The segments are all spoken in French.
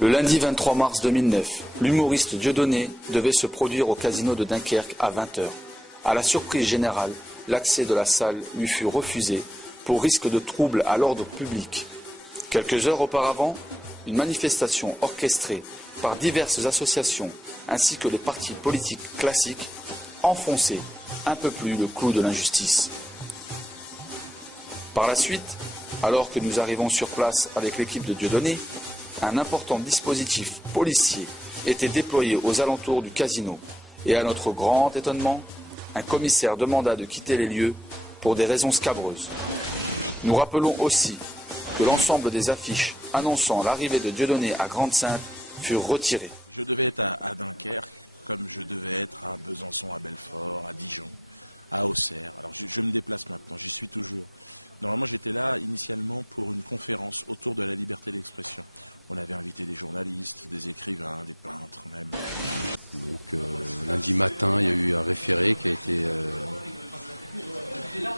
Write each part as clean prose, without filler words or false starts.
Le lundi 23 mars 2009, l'humoriste Dieudonné devait se produire au casino de Dunkerque à 20 h. À la surprise générale, l'accès de la salle lui fut refusé pour risque de trouble à l'ordre public. Quelques heures auparavant, une manifestation orchestrée par diverses associations ainsi que les partis politiques classiques enfonçait un peu plus le clou de l'injustice. Par la suite, alors que nous arrivons sur place avec l'équipe de Dieudonné, un important dispositif policier était déployé aux alentours du casino et à notre grand étonnement, un commissaire demanda de quitter les lieux pour des raisons scabreuses. Nous rappelons aussi que l'ensemble des affiches annonçant l'arrivée de Dieudonné à Grande-Synthe furent retirées. Je devais être à Dunkerque, comme je devais être à Besançon, à Belfort, à Dijon, à Auxerre. Alors je me déplace maintenant, j'y suis toujours. Normalement, j'étais là initialement pour une conférence autour de la liberté d'expression. On avait invité des journalistes, des écrivains, des peintres même. Donc lundi matin, il y a eu un référé qui a été...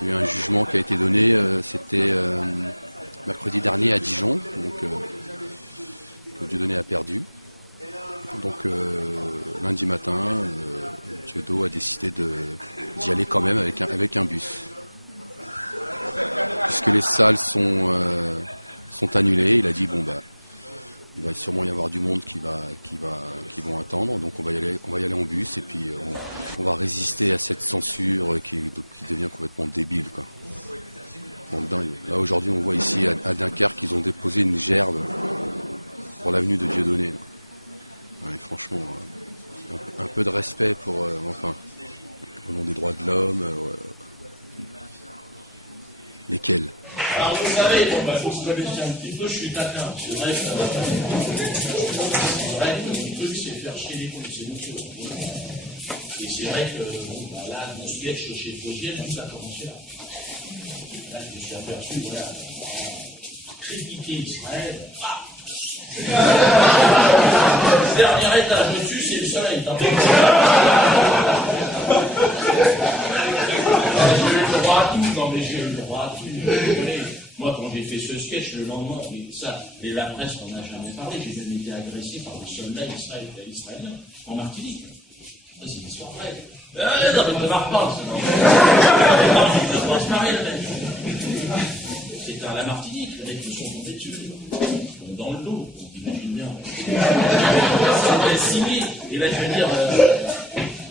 il y a eu un jugement qui a été donné, c'était mercredi dernier à Dijon, donc que Dieudonné a perdu. Donc lundi matin, Dieudonné a décidé d'y aller quand même avec un bus. Puisque les salles sont annulées, il a dit bon bah il va sûrement y avoir du monde qui vont attendre, donc on va y aller en bus et puis on va résister à cette censure qui devient complètement débile quoi. Donc, là aujourd'hui on voit ici à Dunkerque qu'ils ont déposé une gerbe pour l'avenue de Dieudonné. Ouais, franchement, un peu de respect pour au nom des droits de l'homme. Lesquels? Alors vous savez, faut se connaître un petit peu, je suis taquin. C'est vrai que le truc c'est faire chier les couilles, c'est notre chose. Et c'est vrai que là, mon sketch chez Faugier, tout ça a commencé là. Là, je me suis aperçu, voilà, critiquer Israël, dernier étage au-dessus, c'est le soleil. J'ai eu le droit à tout, non mais j'ai eu le droit à tout. Moi, quand j'ai fait ce sketch, le lendemain, mais la presse n'en a jamais parlé, j'ai même été agressé par des soldats israéliens en Martinique. Ça, c'est une histoire vraie. Non, mais ne marre pas, ça. Il ne pas se marrer, le mec. C'est à la Martinique, les mecs tous sont tombés dessus. Ils sont dans le dos, on imagine bien. C'était signé. Et là, je veux dire...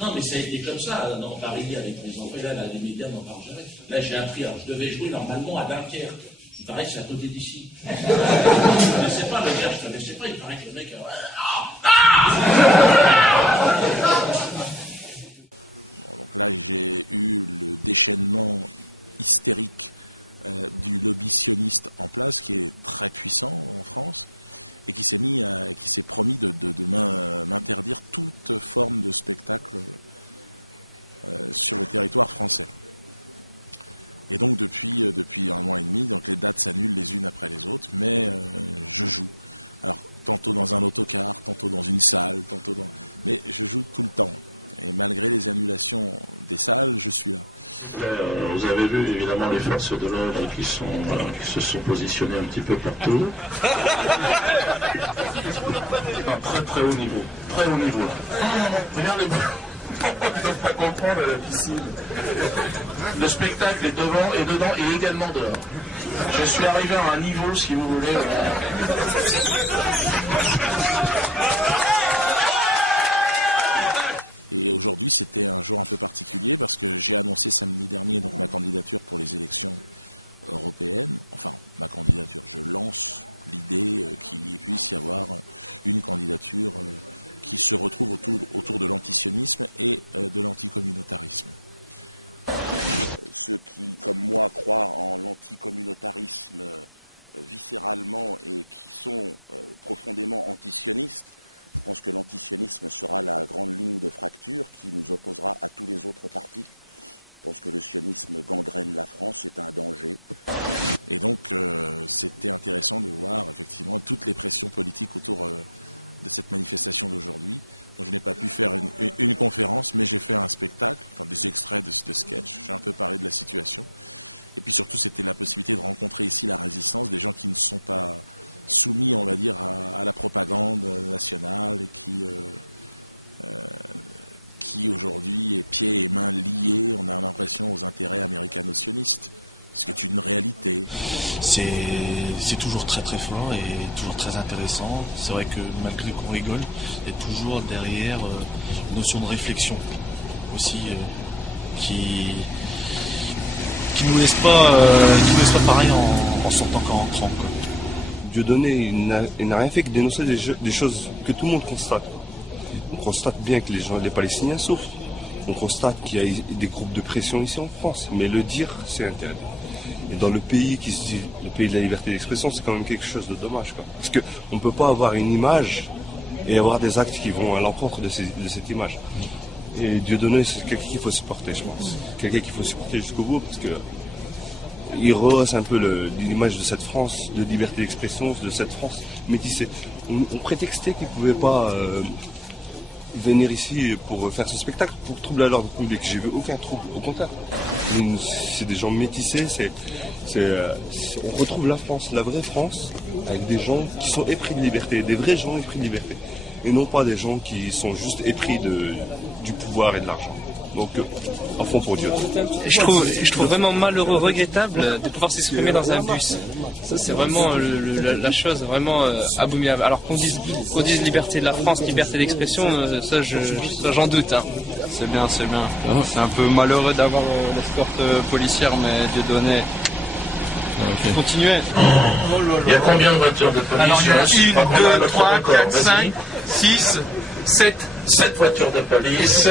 Non, mais ça a été comme ça, on en parlait avec les enfants, et là, les médias n'en parlent jamais. Là, j'ai appris, alors je devais jouer normalement à Dunkerque. Il paraît que c'est à côté d'ici. Je ne connaissais pas le gars, je ne connaissais pas, il paraît que le mec... Bon, donc là, j'ai eu le déchaînement hystérique du lobby sioniste en place, qui est très puissant en France, et qui s'est promis de m'interdire toute forme de spectacle sur le territoire français. Et donc depuis un mois et demi, donc les dates s'annulent les unes après les autres, mais je joue. Alors tantôt dans un autocar, tantôt dans une salle, mais je joue tout le temps. Et malgré les annulations des salles, je suis là. Vous avez vu évidemment les forces de l'ordre qui se sont positionnées un petit peu partout. Très haut niveau. Très haut niveau là. Regardez-vous. On ne peut pas comprendre la piscine. Le spectacle est devant et dedans et également dehors. Je suis arrivé à un niveau, si vous voulez. Et aujourd'hui, c'était un jour un peu particulier parce que j'ai annoncé samedi dernier donc ma candidature pour les élections européennes. Enfin, ma candidature, je lance l'idée qu'il puisse y avoir une candidature qui se retrouve autour de l'antisionisme et de l'anticommunautarisme. Ceux qui, comme moi, croient en l'anticommunautarisme viscéralement et qui sont profondément antisionistes, je pense que l'antisionisme sera la grande ligne de fracture qui nous opposera à tous les autres partis. Je pense que le sionisme gangrène la France, c'est un danger. Et donc, c'était intéressant de voir effectivement toutes les pressions politiques autour de cette manifestation d'aujourd'hui. Donc, je n'ai pas pu faire une conférence, mais j'ai fait un spectacle, enfin des extraits de sketch. J'ai un peu parlé de la situation. Et puis surtout, c'était la possibilité de rencontrer ici la résistance, des gens qui ne sont pas soumis, on va dire, à la propagande nationale et qui aujourd'hui est pieds et mains liés, on a l'impression, aux intérêts américano-sionistes, ce qui est une réalité. C'est toujours très très fort et toujours très intéressant. C'est vrai que malgré qu'on rigole, il y a toujours derrière une notion de réflexion aussi qui nous laisse pas pareil en sortant qu'en rentrant. Dieudonné, il n'a rien fait que dénoncer des choses que tout le monde constate. On constate bien que les Palestiniens souffrent. On constate qu'il y a des groupes de pression ici en France. Mais le dire, c'est interdit. Et dans le pays qui se dit le pays de la liberté d'expression, c'est quand même quelque chose de dommage, quoi. Parce qu'on ne peut pas avoir une image et avoir des actes qui vont à l'encontre de cette image. Et Dieudonné, c'est quelqu'un qu'il faut supporter, je pense. Quelqu'un qu'il faut supporter jusqu'au bout, parce que il rehausse un peu l'image de cette France, de liberté d'expression, de cette France métissée. On prétextait qu'il ne pouvait pas venir ici pour faire ce spectacle, pour troubler à l'ordre public. J'ai vu aucun trouble, au contraire. C'est des gens métissés, on retrouve la France, la vraie France, avec des gens qui sont épris de liberté, des vrais gens épris de liberté. Et non pas des gens qui sont juste épris du pouvoir et de l'argent. Donc, à fond pour Dieu. Je trouve vraiment malheureux, regrettable de pouvoir s'exprimer dans un bus. Ça, c'est vraiment la chose vraiment abominable. Alors qu'on dise liberté de la France, liberté d'expression, ça j'en doute. Hein. C'est bien. C'est un peu malheureux d'avoir l'escorte policière, mais Dieudonné. Okay. Continuez. Il y a combien de voitures de police? Alors, il y a 1, 2, 3, 4, 5, 6, 7. 7 voitures de police.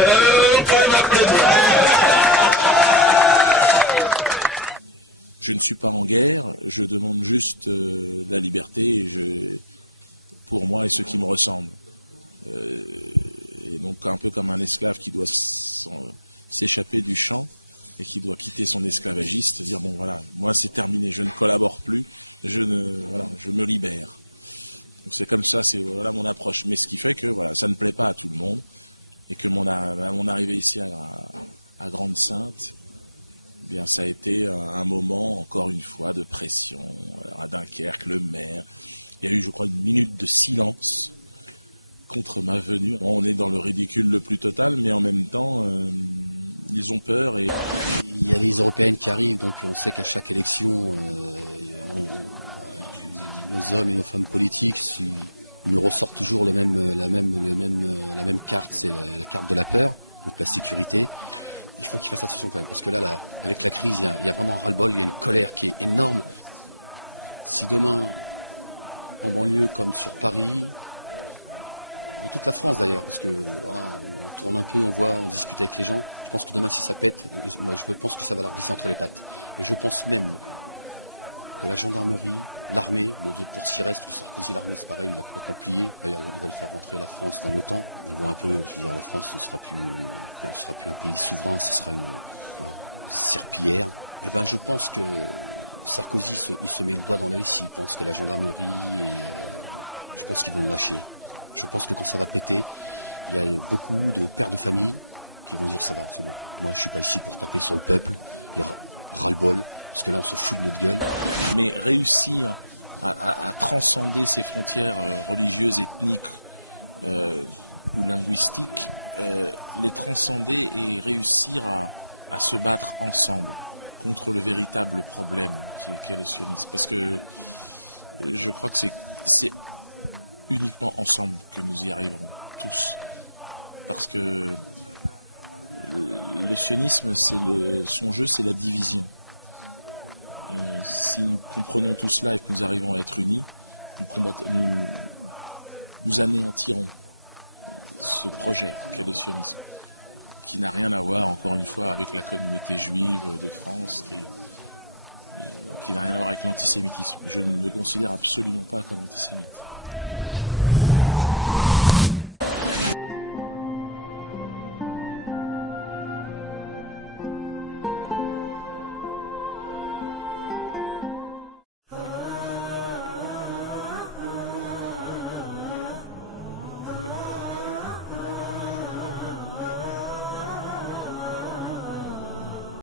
Je ne suis pas en guerre, je demande juste la liberté pour moi et ceux qui me ressemblent. Et donc un peu comme un esclave qui doit s'échapper du champ et qui doit quitter son esclavagiste, dire bon voilà, moi c'est terminé, je ne collabore plus, je me libère. Donc c'est comme ça, c'est voilà mon approche. Mais ce qui fait que voilà, ça ne plaît pas à tout le monde et que mon arrivée ici à Grande-Synthe, eh bien ça a été un moment encore une fois de pression. À Dunkerque, le maire, il y a eu je crois une minute de silence contre ma venue. Bon, on est dans le ridicule le plus total, mais en même temps ils ont peur et il y a les européennes qui arrivent, donc on sait qu'à chaque élection, nos hommes et nos femmes politiques, ils nous ressortent toujours la même carte, c'est la carte de la peur, donc la sécurité. Il faut qu'ils fassent attention quand même, parce que là avec la crise, il y a vraiment un ras-le-bol, il y a une colère qui est énorme. Si demain, en banlieue comme sur Paris, dans toute la France d'ailleurs, parce que voilà, on tourne un peu, on discute avec les gens. Je pense que demain, si ça pète, moi je pense que ça va leur glisser entre les pattes. Et je pense même que la gendarmerie, l'armée, bon, pour ce qui reste, le Sarkozy, l'armée c'est pareil, il a complètement plié. D'ailleurs, ils veulent faire rentrer la France dans l'OTAN. On voit un peu, je veux dire, la France ne sera plus un pays souverain, ce sera une serpillière. Et ben, je pense que Sarkozy, il se met le doigt dans l'œil s'il pense que la gendarmerie je pense qu'ils vont le lâcher. Je pense que quand ça va péter, il y a beaucoup de pères de famille qui vont dire ça va, c'est bon. Moi, je suis pas ici pour taper sur le peuple. Il y a ras-le-bol, parce que là, on se fout de notre gueule. Mais réussir à transcender ces frontières religieuses, ethniques ou linguistiques, les transcender et réussir à se battre ensemble contre le véritable problème qu'est le sionisme. Parce que je crois que c'est uniquement ensemble que nous y arriverons, tous. Parce que le sionisme, son jeu, c'est la division. Si nous comprenons tout cela et que nous arrivons à être unis, nous anéantirons ce projet qu'est le sionisme, qui n'a rien à voir, encore une fois, avec la communauté juive de France, qui n'a rien à voir avec l'antisémitisme. Je ne me considère absolument pas comme antisémite.